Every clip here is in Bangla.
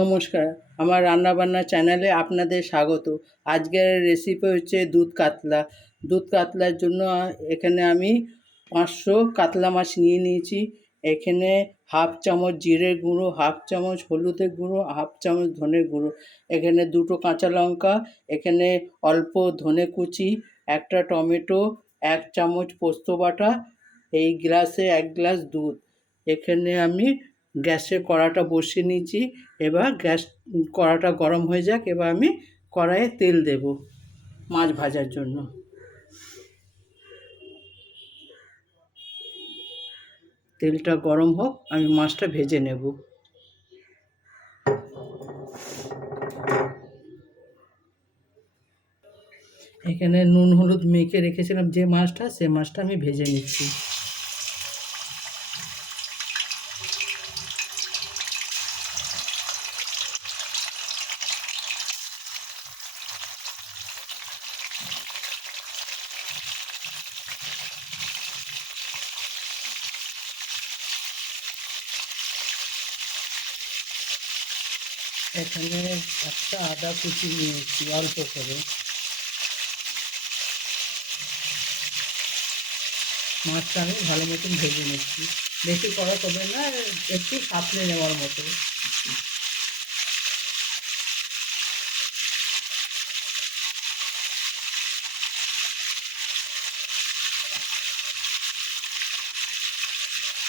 নমস্কার, আমার রান্নাবান্না চ্যানেলে আপনাদের স্বাগত। আজকের রেসিপি হচ্ছে দুধ কাতলা। দুধ কাতলার জন্য এখানে আমি 500 কাতলা মাছ নিয়ে নিয়েছি। এখানে হাফ চামচ জিরের গুঁড়ো, হাফ চামচ হলুদের গুঁড়ো, হাফ চামচ ধনের গুঁড়ো, এখানে 2টো কাঁচা লঙ্কা, এখানে অল্প ধনে কুচি, একটা টমেটো, 1 চামচ পোস্ত বাটা, এই গ্লাসে 1 গ্লাস দুধ। এখানে আমি গ্যাসে কড়াটা বসিয়ে নিয়েছি। এবার কড়াটা গরম হয়ে যাক। এবার আমি কড়াইয়ে তেল দেব মাছ ভাজার জন্য। তেলটা গরম হোক, আমি মাছটা ভেজে নেব। এখানে নুন হলুদ মেখে রেখেছিলাম যে মাছটা, সে মাছটা আমি ভেজে নিচ্ছি। এখানে একটা আদা কুচি নিয়েছি অল্প করে। মাছটা আমি ভালো মতন ভেজে নিচ্ছি, বেশি কড়া করবে না, একটু সাঁতলে নেওয়ার মতো।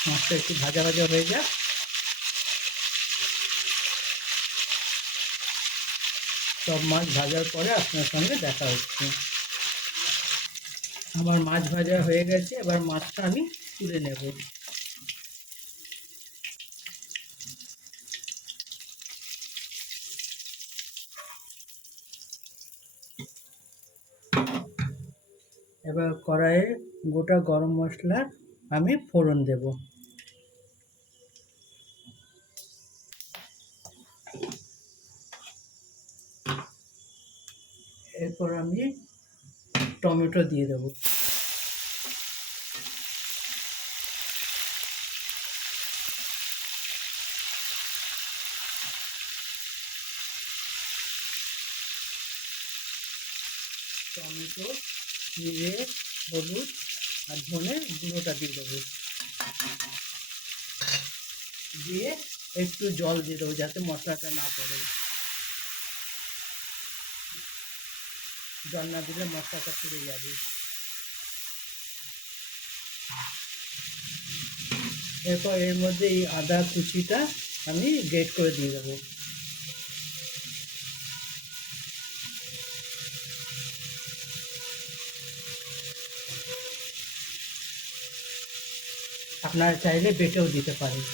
মাছটা একটু ভাজা ভাজা হয়ে যাক। সব মাছ ভাজার পরে আপনার সঙ্গে দেখা হচ্ছে। আমার মাছ ভাজা হয়ে গেছে, এবার মাছটা আমি তুলে নেব। এবার কড়াইয়ে গোটা গরম মশলা আমি ফোড়ন দেব। এরপর আমি টমেটো দিয়ে দেবো। টমেটো, জিরে, হলুদ আর ধনে গুঁড়োটা দিয়ে দেবো। দিয়ে একটু জল দিয়ে দেবো যাতে মশলাটা না পড়ে। জল না দিলে মশলাটা পুড়ে যাবে। এরপর এর মধ্যে এই আদা কুচিটা আমি গ্রেট করে দিয়ে দেবো। আপনারা চাইলে বেটেও দিতে পারেন।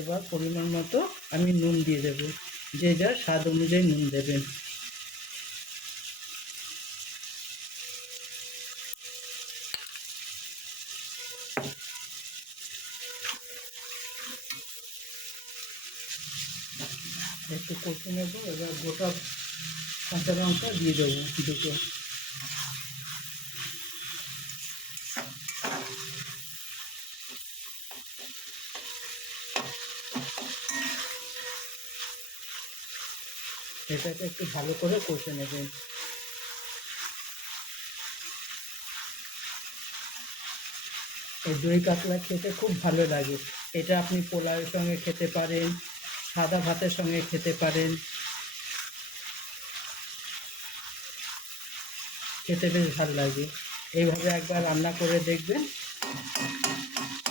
এবার পরিমাণ মতো আমি নুন দিয়ে দেবো, যে যার স্বাদ অনুযায়ী নুন দেবেন। একটু কষে নেব। এবার গোটা কাঁচা লঙ্কা দিয়ে দেবো 2টো। এটাকে একটু ভালো করে কষে নেবেন। এই দই কাতলা খেতে খুব ভালো লাগে। এটা আপনি পোলাওয়ের সঙ্গে খেতে পারেন, সাদা ভাতের সঙ্গে খেতে পারেন, খেতে বেশ ভালো লাগে। এইভাবে একবার রান্না করে দেখবেন,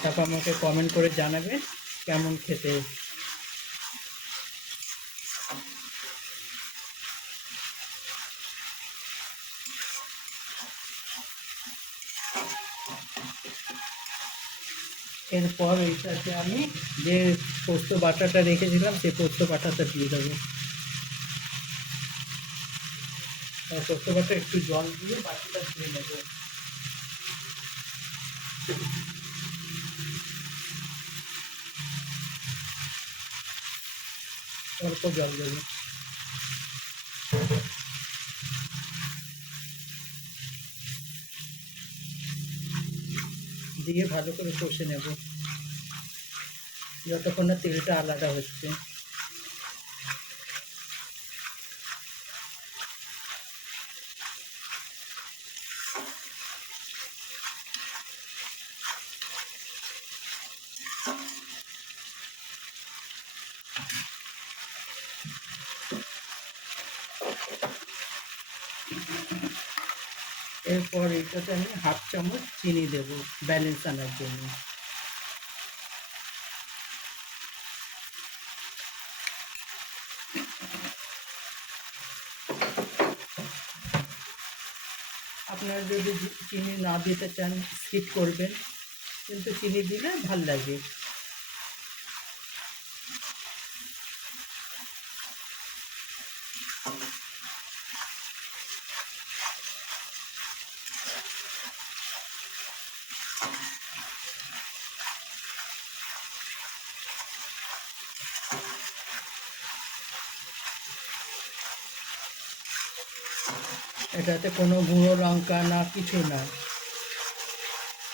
তারপর আমাকে কমেন্ট করে জানাবেন কেমন খেতে। এরপর এইটাতে আমি যে পোস্ত বাটাটা রেখেছিলাম সেই পোস্ত বাটাটা দিয়ে দেবো। পোস্ত বাটা একটু জল দিয়ে বাটিটা ধুয়ে নেব। অল্প জল দেবো, দিয়ে ভালো করে কষে নেব যতক্ষণ না তেলটা আলাদা হচ্ছে। এরপর এটাতে আমি হাফ চামচ চিনি দেবো ব্যালেন্স আনার জন্য। আপনারা যদি চিনি না দিতে চান স্কিপ করবেন, কিন্তু চিনি দিলে ভাল লাগে। এটাতে কোনো গুঁড়ো লঙ্কা না কিছু না,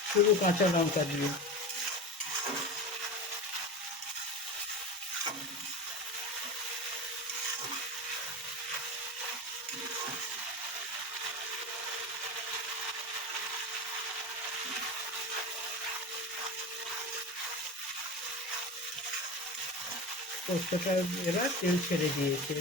শুধু কাঁচা লঙ্কা দিয়ে। পোস্তটা এবার তেল ছেড়ে দিয়েছে।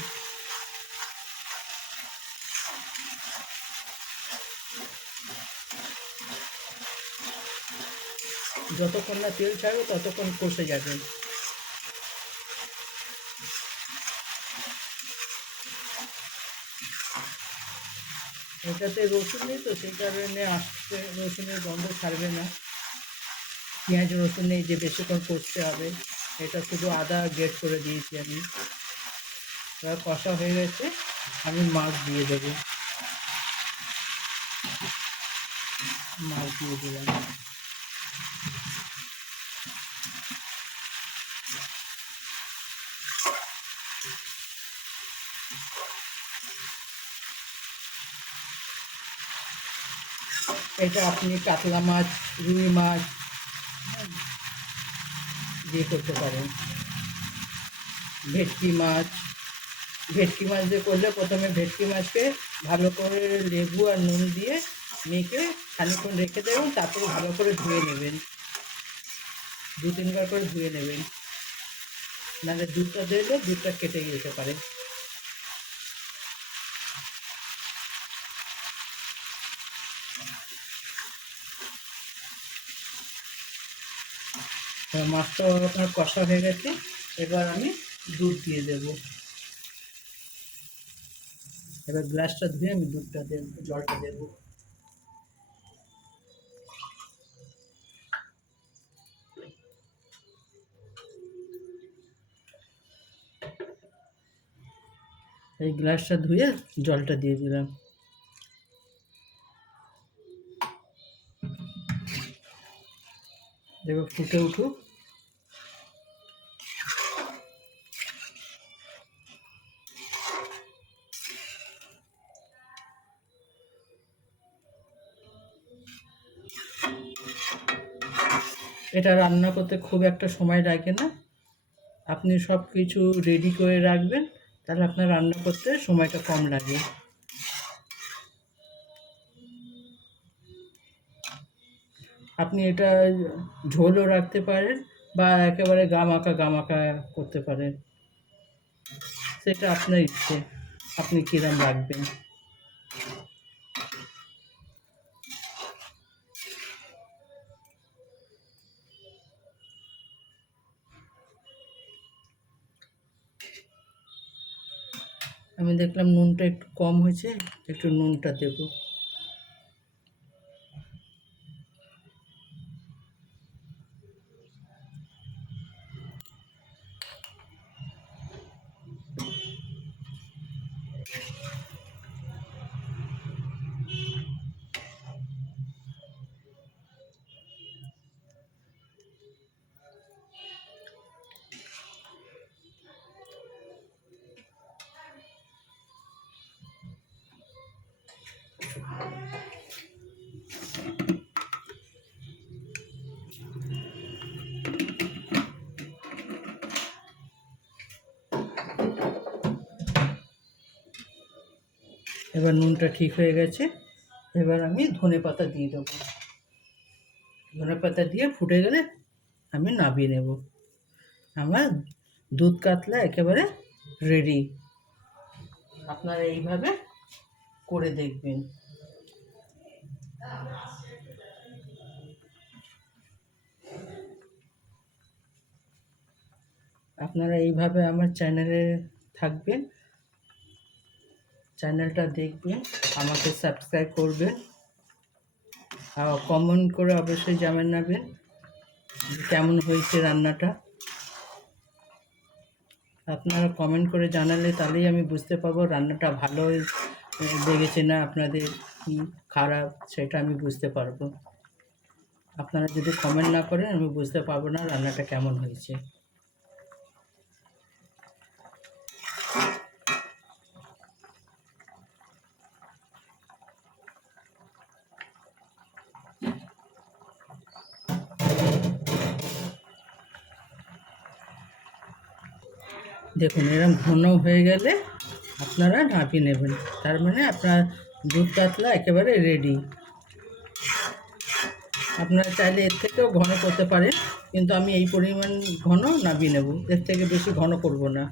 যতক্ষণ না তেল ছাড়বে ততক্ষণ কষে যাবেন। এটাতে রসুন নেই তো সেই কারণে আস্তে রসুনের গন্ধ ছাড়বে না। পেঁয়াজ রসুন নেই যে বেশিক্ষণ কষতে হবে, এটা শুধু আদা গ্রেট করে দিয়েছি আমি। এবার কষা হয়ে গেছে, আমি মাছ দিয়ে দেবো। মাছ দিয়ে দিলাম। এটা আপনি কাতলা মাছ, রুই মাছ দিয়ে করতে পারেন। ভেটকি মাছ দিয়ে করলে প্রথমে ভেটকি মাছকে ভালো করে লেবু আর নুন দিয়ে মেখে খানিকক্ষণ রেখে দেবেন, তারপরে ভালো করে ধুয়ে নেবেন, 2-3 বার করে ধুয়ে নেবেন, নাহলে দুধটা দিলে দুধটা কেটে যেতে পারে। মাছটা আপনার কষা হয়ে গেছে, এবার আমি দুধ দিয়ে দেবো। এবার গ্লাসটা ধুয়ে আমি দুধটা দেব, জলটা দেবো। এই গ্লাসটা ধুয়ে জলটা দিয়ে দিলাম। এবার ফুটে উঠুক। এটা রান্না করতে খুব একটা সময় লাগে না, আপনি সব কিছু রেডি করে রাখবেন, তাহলে আপনার রান্না করতে সময়টা কম লাগে। আপনি এটা ঝোলও রাখতে পারেন বা একেবারে গামাখা করতে পারেন, সেটা আপনার ইচ্ছে, আপনি কিরম রাখবেন। আমি দেখলাম নুনটা একটু কম হয়েছে, একটু নুনটা দেবো। এবার নুনটা ঠিক হয়ে গেছে। এবার আমি ধনেপাতা দিয়ে দেবো। ধনেপাতা দিয়ে ফুটে গেলে আমি নামিয়ে নেব। আমার দুধ কাতলা একেবারে রেডি। আপনারা এইভাবে করে দেখবেন। আপনারা এইভাবে আমার চ্যানেলে থাকবেন, চ্যানেলটা দেখবেন, আমাকে সাবস্ক্রাইব করবেন, আর কমেন্ট করে অবশ্যই জানাবেন কেমন হয়েছে রান্নাটা। আপনারা কমেন্ট করে জানালে তাহলেই আমি বুঝতে পারবো রান্নাটা ভালো লেগেছে না আপনাদের কি খারাপ, সেটা আমি বুঝতে পারবো। আপনারা যদি কমেন্ট না করেন আমি বুঝতে পারবো না রান্নাটা কেমন হয়েছে। দেখুন এরকম ঘন হয়ে গেলে আপনারা নামিয়ে নেবেন, তার মানে আপনার দুধ কাতলা একেবারে রেডি। আপনারা চাইলে এর থেকেও ঘন করতে পারেন, কিন্তু আমি এই পরিমাণ ঘন নামিয়ে নেব, এর থেকে বেশি ঘন করব না।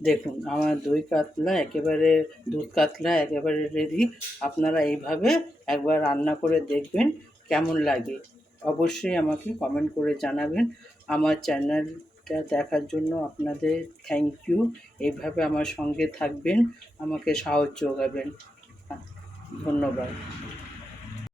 দেখুন আমার দুধ কাতলা একেবারে রেডি। আপনারা এইভাবে একবার রান্না করে দেখবেন কেমন লাগে। অবশ্যই আমাকে কমেন্ট করে জানাবেন। আমার চ্যানেলটা দেখার জন্য আপনাদের থ্যাংক ইউ। এইভাবে আমার সঙ্গে থাকবেন, আমাকে সাহায্য করবেন। ধন্যবাদ।